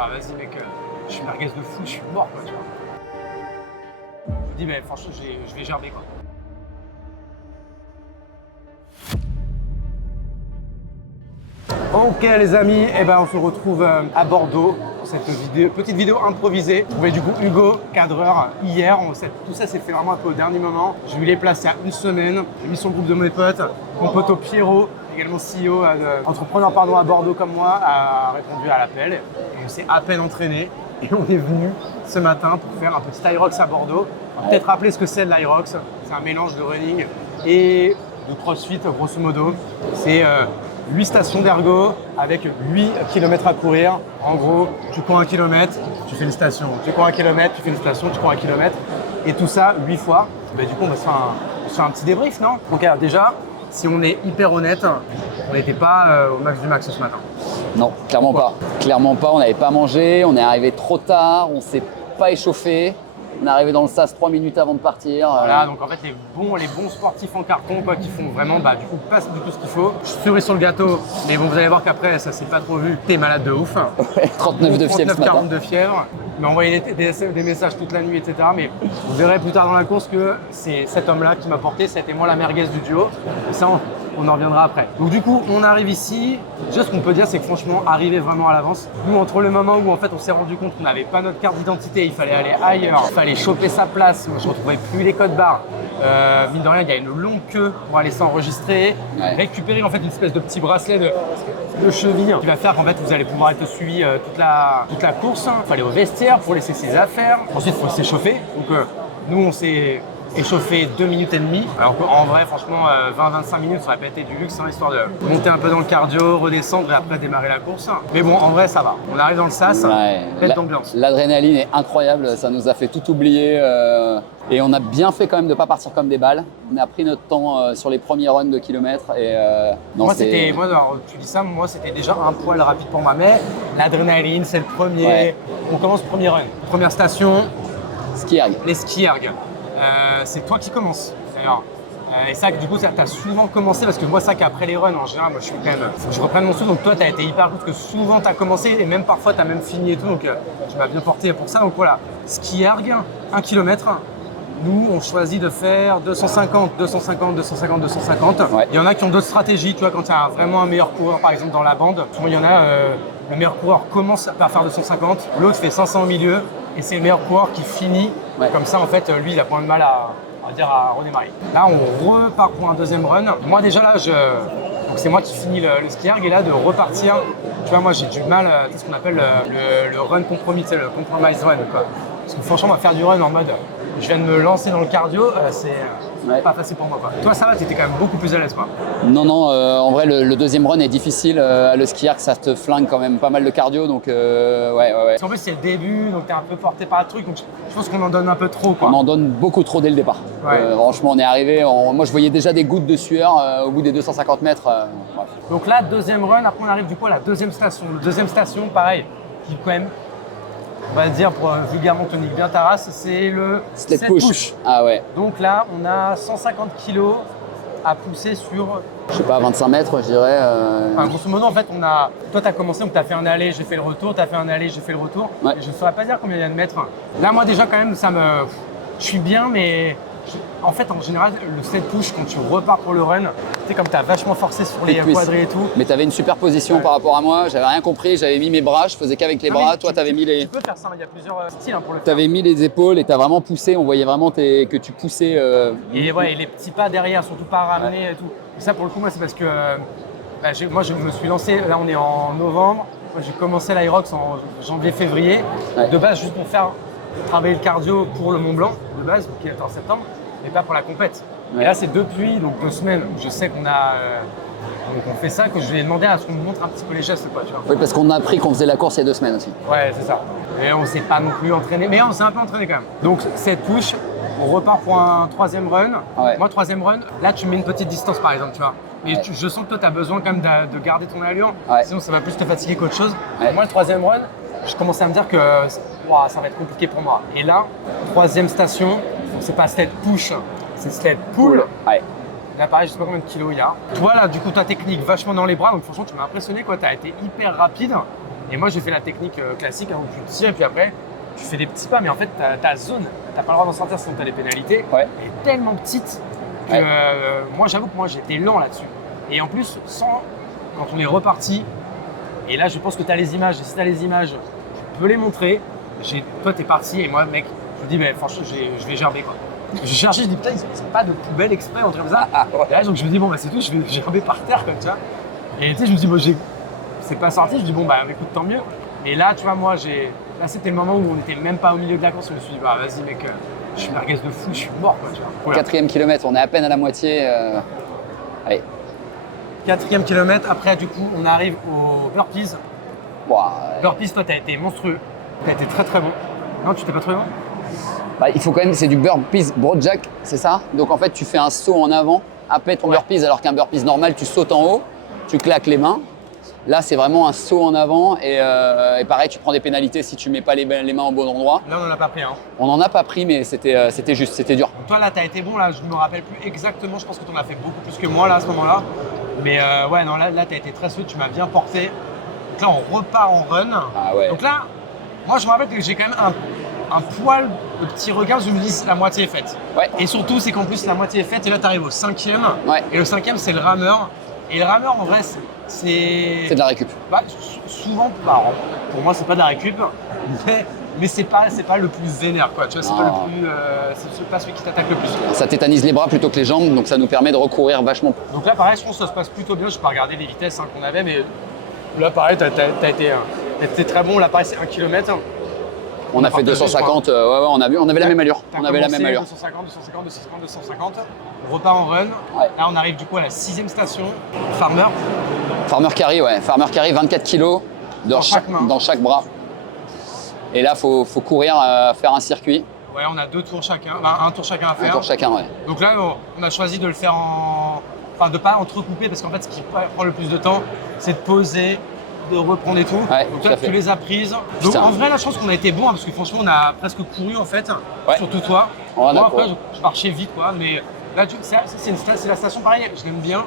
bah vas-y mec, je suis merguez de fou, je suis mort quoi, tu vois. Je me dis, mais franchement, je vais gerber quoi. Ok les amis, et ben on se retrouve à Bordeaux pour cette petite vidéo improvisée. J'ai trouvé du coup Hugo, cadreur, hier. Tout ça s'est fait vraiment un peu au dernier moment. J'ai eu les places il y a une semaine. J'ai mis sur le groupe de mes potes. Mon pote Pierrot, également CEO, entrepreneur à Bordeaux comme moi, a répondu à l'appel. Et on s'est à peine entraîné. Et on est venu ce matin pour faire un petit Hyrox à Bordeaux. On va peut-être rappeler ce que c'est de l'Hyrox. C'est un mélange de running et de crossfit grosso modo. C'est 8 stations d'ergo avec 8 km à courir. En gros, tu cours 1 km, tu fais une station. Tu cours 1 km, tu fais une station, tu cours 1 km. Et tout ça 8 fois. Bah, du coup, on va se faire un petit débrief, non? Donc alors, déjà, si on est hyper honnête, on n'était pas au max du max ce matin. Non, clairement pas. Clairement pas, on n'avait pas mangé, on est arrivé trop tard, on s'est pas échauffé. On est arrivé dans le sas 3 minutes avant de partir. Voilà, donc en fait, les bons sportifs en carton, quoi, qui font vraiment, bah, du coup, pas du tout ce qu'il faut. Je suis cerise sur le gâteau, mais bon, vous allez voir qu'après, ça s'est pas trop vu. T'es malade de ouf. Ouais, 39 de fièvre ce matin. 40 de fièvre. Mais envoyé des messages toute la nuit, etc. Mais vous verrez plus tard dans la course que c'est cet homme-là qui m'a porté. C'était moi la merguez du duo. Et ça, on en reviendra après. Donc du coup, on arrive ici. Déjà, ce qu'on peut dire, c'est que franchement, arriver vraiment à l'avance. Nous, entre le moment où en fait on s'est rendu compte qu'on n'avait pas notre carte d'identité, il fallait aller ailleurs, il fallait choper sa place. Moi, je ne retrouvais plus les codes barres. Mine de rien, il y a une longue queue pour aller s'enregistrer, récupérer en fait une espèce de petit bracelet de cheville qui va faire qu'en fait vous allez pouvoir être suivi toute la course. Il faut aller au vestiaire pour laisser ses affaires. Ensuite, il faut s'échauffer. Donc nous, on s'est échauffé 2 minutes et demie. Alors qu'en vrai, franchement, 20-25 minutes, ça aurait pas été du luxe, hein, histoire de monter un peu dans le cardio, redescendre et après démarrer la course. Mais bon, en vrai, ça va. On arrive dans le sas, belle ambiance. L'adrénaline est incroyable, ça nous a fait tout oublier. Et on a bien fait quand même de ne pas partir comme des balles. On a pris notre temps sur les premiers runs de kilomètres. Et, alors, tu dis ça, moi c'était déjà un poil rapide pour moi. Mais l'adrénaline, c'est le premier. Ouais. On commence premier run. Première station. Ski-erg. Les ski-erg. C'est toi qui commences d'ailleurs. Et ça, du coup, ça t'a souvent commencé parce que moi, ça qu'après les runs, en général, moi je suis quand même. Faut que je reprenne mon souffle. Donc toi, tu as été hyper cool parce que souvent tu as commencé et même parfois tu as même fini et tout. Donc tu m'as bien porté pour ça. Donc voilà, ski-erg, 1 km. Nous, on choisit de faire 250, 250, 250, 250. Ouais. Il y en a qui ont d'autres stratégies. Tu vois, quand tu as vraiment un meilleur coureur, par exemple dans la bande, souvent il y en a, le meilleur coureur commence par faire 250, l'autre fait 500 au milieu et c'est le meilleur coureur qui finit. Ouais. Comme ça, en fait, lui, il a pas de mal à redémarrer. Là, on repart pour un deuxième run. Moi, déjà là, donc c'est moi qui finis le ski-erg et là, de repartir, tu vois, moi, j'ai du mal, c'est ce qu'on appelle le run compromis, c'est le compromise run, quoi. Parce que franchement, on va faire du run en mode, je viens de me lancer dans le cardio, c'est pas facile pour moi, quoi. Toi, ça va, tu étais quand même beaucoup plus à l'aise, quoi. Non, en vrai, le deuxième run est difficile. Le ski-erg, ça te flingue quand même pas mal de cardio, donc ouais. Parce qu'en plus, c'est le début, donc t'es un peu porté par le truc, donc je pense qu'on en donne un peu trop, quoi. On en donne beaucoup trop dès le départ. Ouais. Franchement, on est arrivé, moi je voyais déjà des gouttes de sueur au bout des 250 mètres. Donc là, deuxième run, après on arrive du coup à la deuxième station. Deuxième station, pareil, qui quand même, on va dire pour vulgairement tenir bien ta race, c'est le sled push. Ah ouais. Donc là, on a 150 kg à pousser sur... Je sais pas, 25 mètres, je dirais. Enfin, grosso modo, en fait, toi, tu as commencé, donc tu as fait un aller, j'ai fait le retour, tu as fait un aller, j'ai fait le retour. Ouais. Je ne saurais pas dire combien il y a de mètres. Là, moi, déjà, quand même, je suis bien, mais en fait, en général, le sled push, quand tu repars pour le run, tu sais, comme tu as vachement forcé sur les quadrés et tout. Mais tu avais une super position par rapport à moi, j'avais rien compris, j'avais mis mes bras, je faisais qu'avec les bras, toi tu avais mis les... Tu peux faire ça, il y a plusieurs styles pour le faire. Tu avais mis les épaules et tu as vraiment poussé, on voyait vraiment que tu poussais. Et ouais, et les petits pas derrière, surtout pas ramener et tout. Et ça, pour le coup, moi, c'est parce que moi, je me suis lancé, là on est en novembre, moi, j'ai commencé l'Hyrox en janvier-février, de base juste pour faire travailler le cardio pour le Mont Blanc, de base, qui est en septembre, mais pas pour la compète. Ouais. Et là, c'est depuis donc 2 semaines où je sais qu'on fait ça, que je lui ai demandé à ce qu'on me montre un petit peu les gestes, quoi, tu vois. Oui, parce qu'on a appris qu'on faisait la course il y a 2 semaines aussi. Ouais, c'est ça. Et on s'est pas non plus entraîné, mais on s'est un peu entraîné quand même. Donc, cette push, on repart pour un troisième run. Ouais. Moi, troisième run, là, tu mets une petite distance, par exemple, tu vois. Mais ouais. Je sens que toi, tu as besoin quand même de garder ton allure, sinon ça va plus te fatiguer qu'autre chose. Ouais. Moi, le troisième run, je commençais à me dire que ça va être compliqué pour moi. Et là, troisième station, c'est pas sled push, c'est sled pull. Ouais. Là, pareil, je sais pas combien de kilos il y a. Toi, là, du coup, ta technique vachement dans les bras, donc franchement, tu m'as impressionné, quoi. Tu as été hyper rapide. Et moi, j'ai fait la technique classique où tu tires et puis après, tu fais des petits pas. Mais en fait, ta zone, t'as pas le droit d'en sortir sinon t'as des pénalités. Ouais. Elle est tellement petite que Ouais. moi, j'avoue que moi, j'étais lent là-dessus. Et en plus, quand on est reparti, et là, je pense que tu as les images. Et si tu as les images, tu peux les montrer. Toi, t'es parti et moi, mec, je me dis, mais franchement, je vais gerber quoi. J'ai cherché, je dis, putain, c'est pas de poubelle exprès, on dirait comme ça. Et là, donc je me dis, bon, bah c'est tout, je vais gerber par terre comme ça. Et tu sais, je me dis, bon, c'est pas sorti. Je dis, bon, bah écoute, tant mieux. Et là, tu vois, moi, là, c'était le moment où on n'était même pas au milieu de la course. Je me suis dit, bah vas-y, mec, je suis merguez de fou, je suis mort quoi, tu vois. Voilà. 4e kilomètre, on est à peine à la moitié. Allez. 4e kilomètre, après, du coup, on arrive aux burpees. Ouah. Burpees, toi, t'as été monstrueux. T'as été très très bon. Non, tu t'es pas trouvé bon? Bah, il faut quand même, c'est du burpees broad jack, c'est ça? Donc en fait, tu fais un saut en avant après ton burpees, alors qu'un burpees normal, tu sautes en haut, tu claques les mains. Là, c'est vraiment un saut en avant et pareil, tu prends des pénalités si tu mets pas les mains au bon endroit. Là, on n'en a pas pris. Hein. On n'en a pas pris, mais c'était juste, c'était dur. Donc toi, là, t'as été bon. Là, je me rappelle plus exactement. Je pense que t'en as fait beaucoup plus que moi là à ce moment-là. Mais ouais, non, là, t'as été très solide. Tu m'as bien porté. Donc là, on repart en run. Ah ouais. Donc là, moi, je me rappelle que j'ai quand même un poil de petit regard. Je me dis, la moitié est faite. Ouais. Et surtout, c'est qu'en plus, la moitié est faite. Et là, t'arrives au 5e. Ouais. Et le 5e, c'est le rameur. Et le rameur, en vrai, c'est de la récup. Bah, souvent, bah, pour moi, c'est pas de la récup, mais c'est pas le plus vénère, quoi. Tu vois, c'est pas le plus, c'est pas celui qui t'attaque le plus. Ça tétanise les bras plutôt que les jambes, donc ça nous permet de recourir vachement. Donc là, pareil, je pense que ça se passe plutôt bien. Je vais pas regarder les vitesses qu'on avait, mais là, pareil, t'as été très bon. Là, pareil, c'est 1 km. On a fait 250, ouais, on avait la même allure. On avait la même allure. 250, 250, 250, 250. On repart en run. Ouais. Là, on arrive du coup à la 6e station, Farmer. Farmer carry, ouais. Farmer carry, 24 kg dans chaque bras. Et là, faut courir, faire un circuit. Ouais, on a 2 tours chacun, un tour chacun à faire. Un tour chacun, ouais. Donc là, on a choisi de le faire de pas entrecouper parce qu'en fait, ce qui prend le plus de temps, c'est de poser, de reprendre et tout. Ouais, donc là, tu les as prises. Donc Putain. en vrai, là, je pense qu'on a été bon parce que franchement, on a presque couru en fait. Ouais. Surtout toi. On Moi, a après, couru. je marchais vite quoi. Mais là, c'est la station pareil, je l'aime bien.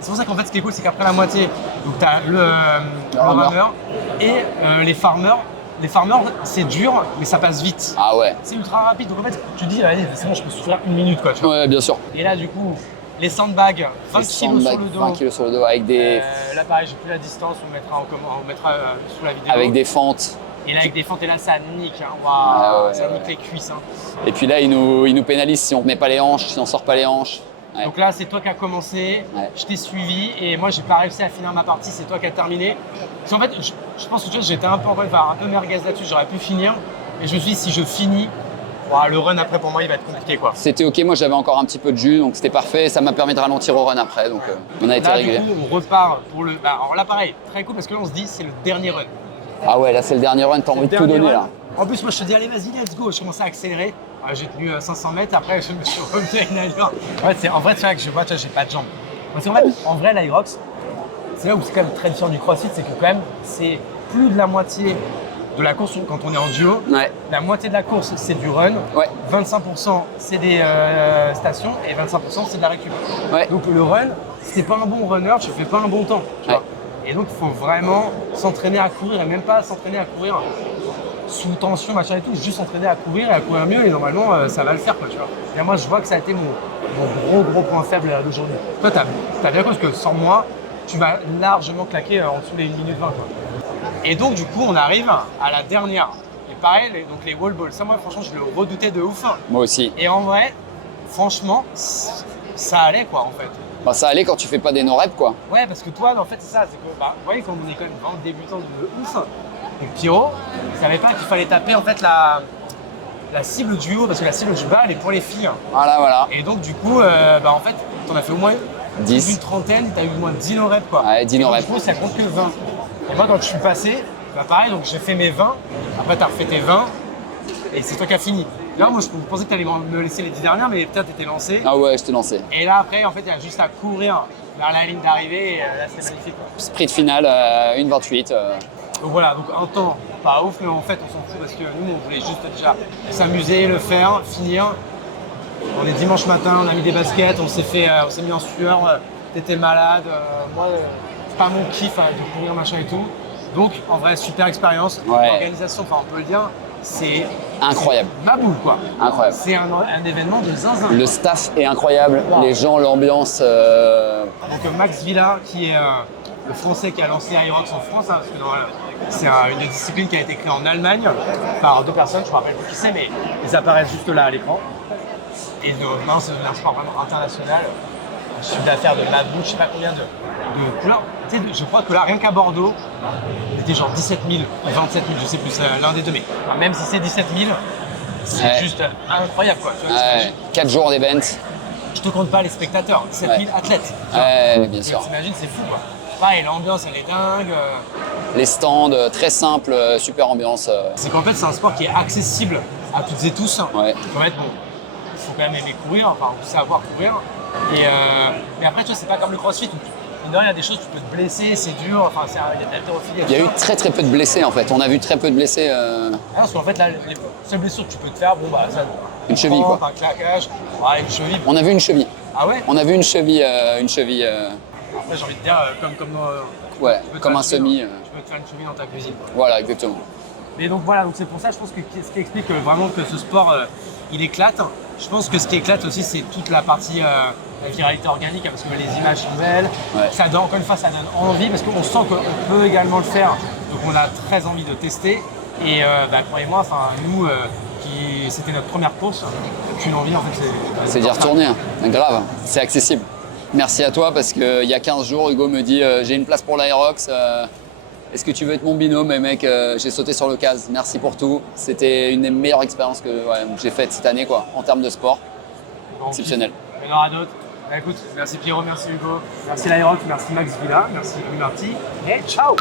C'est pour ça qu'en fait, ce qui est cool, c'est qu'après la moitié, donc tu as le rameur et les farmers. Les farmers, c'est dur, mais ça passe vite. Ah ouais. C'est ultra rapide. Donc en fait, tu te dis, allez, c'est bon, je peux souffrir 1 minute quoi. Tu vois. Ouais, bien sûr. Et là, du coup, les sandbags, 20 kilos sur le dos. 20 kg sur le dos avec des, Là, pareil, j'ai plus la distance, on mettra sous la vidéo. avec des fentes. Et là, avec des fentes, et là, ça nique. Hein. Waouh, Ah ouais, ça ouais. nique les cuisses. Hein. Et puis là, il nous pénalise si on ne met pas les hanches, si on ne sort pas les hanches. Ouais. Donc là, c'est toi qui as commencé, Ouais. je t'ai suivi, et moi, j'ai pas réussi à finir ma partie, c'est toi qui as terminé. Parce qu'en fait, je pense que tu vois, j'étais un peu merguez là-dessus, j'aurais pu finir. Et je me suis dit, si je finis, le run après, pour moi, il va être compliqué, quoi. C'était ok, moi j'avais encore un petit peu de jus, donc c'était parfait. Ça m'a permis de ralentir au run après, donc on a été Là, réglé. du coup, on repart pour le. Alors là, pareil, très cool, parce que là, on se dit, c'est le dernier run. Ah ouais, là c'est le dernier run, t'as envie de tout donner là. En plus, moi je te dis, allez, vas-y, let's go. Je commençais à accélérer. J'ai tenu 500 mètres. Après, je me suis revenu à une allure. En vrai, c'est vrai que je vois, tu vois, j'ai pas de jambes. Parce qu'en fait, en vrai, l'Aerox, c'est là où c'est quand même très différent du CrossFit, c'est que quand même, c'est plus de la moitié de la course quand on est en duo. Ouais. La moitié de la course, c'est du run. Ouais. 25%, c'est des stations. Et 25%, c'est de la récup. Ouais. Donc le run, si t'es pas un bon runner, tu fais pas un bon temps. Tu vois. Et donc, il faut vraiment s'entraîner à courir et même pas s'entraîner à courir sous tension, machin et tout, juste s'entraîner à courir et à courir mieux et normalement, ça va le faire, quoi, tu vois. Et moi, je vois que ça a été mon gros point faible d'aujourd'hui. Toi, t'as bien compris que sans moi, tu vas largement claquer en dessous des 1 minute 20, quoi. Et donc, du coup, on arrive à la dernière. Et pareil, donc les wall balls, ça, moi, franchement, je le redoutais de ouf. Moi aussi. Et en vrai, franchement, ça allait, quoi, en fait. Bah, ça allait quand tu fais pas des no-reps, quoi. Ouais, parce que toi, en fait, c'est ça. C'est que, vous voyez, comme on est quand même vraiment débutant de ouf, donc Pierrot, il savait pas qu'il fallait taper en fait la cible du haut, parce que la cible du bas, elle est pour les filles. Voilà. Et donc, du coup, en fait, t'en as fait au moins 10. une trentaine, t'as eu au moins 10 no-reps, quoi. Ouais, 10 no-reps. Du coup, ça compte que 20. Et moi, quand je suis passé, pareil, donc j'ai fait mes 20. Après, t'as refait tes 20. Et c'est toi qui as fini. Là, moi, je pensais que t'allais me laisser les 10 dernières, mais peut-être t'étais lancé. Ah ouais, je t'ai lancé. Et là, après, en fait, il y a juste à courir vers la ligne d'arrivée. Et là, c'était magnifique, quoi. Sprint final, 1,28. Donc voilà, donc un temps pas ouf, mais en fait on s'en fout parce que nous on voulait juste déjà s'amuser, le faire, finir. On est dimanche matin, on a mis des baskets, on s'est mis en sueur, t'étais malade, moi c'est pas mon kiff de courir machin et tout. Donc, en vrai, super expérience. Ouais. L'organisation, enfin, on peut le dire, c'est Incroyable. ma boule, quoi. Incroyable. C'est un événement de zinzin. Le staff est incroyable, Wow. les gens, l'ambiance. Donc, Max Villa, qui est le Français qui a lancé Aerox en France, hein, parce que c'est une des disciplines qui a été créée en Allemagne par 2 personnes, je me rappelle plus qui c'est, mais ils apparaissent juste là à l'écran. Et maintenant, c'est un sport vraiment international. Un chiffre d'affaires de la boule, je sais pas combien de couleurs. Tu sais, je crois que là, rien qu'à Bordeaux, c'était genre 17 000 ou 27 000, je sais plus, c'est l'un des deux. Mais enfin, même si c'est 17 000, c'est Ouais. juste incroyable, quoi. Tu vois, Ouais, 4 jours d'event. je te compte pas les spectateurs, 17 000 Ouais. athlètes. tu vois. Ouais, bien sûr. T'imagines, c'est fou, quoi. Pareil, l'ambiance, elle est dingue. Les stands, très simples, super ambiance. C'est qu'en fait, c'est un sport qui est accessible à toutes et tous. Ouais. En fait, bon, il faut quand même aimer courir, enfin, savoir courir. Et après, tu vois, c'est pas comme le crossfit où mine de rien, il y a des choses, tu peux te blesser, c'est dur, enfin, il y a de l'haltérophilie. Il y a eu très peu de blessés en fait. On a vu très peu de blessés. Ah, parce qu'en fait, là, les seules blessures que tu peux te faire, bon, bah, ça. Une cheville, quoi. Un claquage, ouais, une cheville. On a vu une cheville. Ah ouais? On a vu une cheville. Après, j'ai envie de dire, comme dans. Ouais, tu peux te comme faire un une cheville, semi. Tu peux te faire une cheville dans ta cuisine. Voilà, exactement. Mais donc voilà, donc c'est pour ça, je pense que ce qui explique vraiment que ce sport, il éclate. Je pense que ce qui éclate aussi, c'est toute la partie la viralité organique, hein, parce que les images sont belles. Ouais. Ça donne, encore une fois, ça donne envie, parce qu'on sent qu'on peut également le faire. Donc on a très envie de tester. Et croyez-moi, nous, c'était notre première course, aucune envie, en fait. C'est d'y retourner, hein. Grave, c'est accessible. Merci à toi parce qu'il y a 15 jours, Hugo me dit j'ai une place pour l'Aerox. Est-ce que tu veux être mon binôme? Et mec, j'ai sauté sur l'occasion. Merci pour tout. C'était une des meilleures expériences que j'ai faites cette année, quoi, en termes de sport. Exceptionnel. Il y en aura d'autres. Bah, écoute, merci Pierrot, merci Hugo, merci l'Aerox, merci Max Villa, merci Marty, et ciao!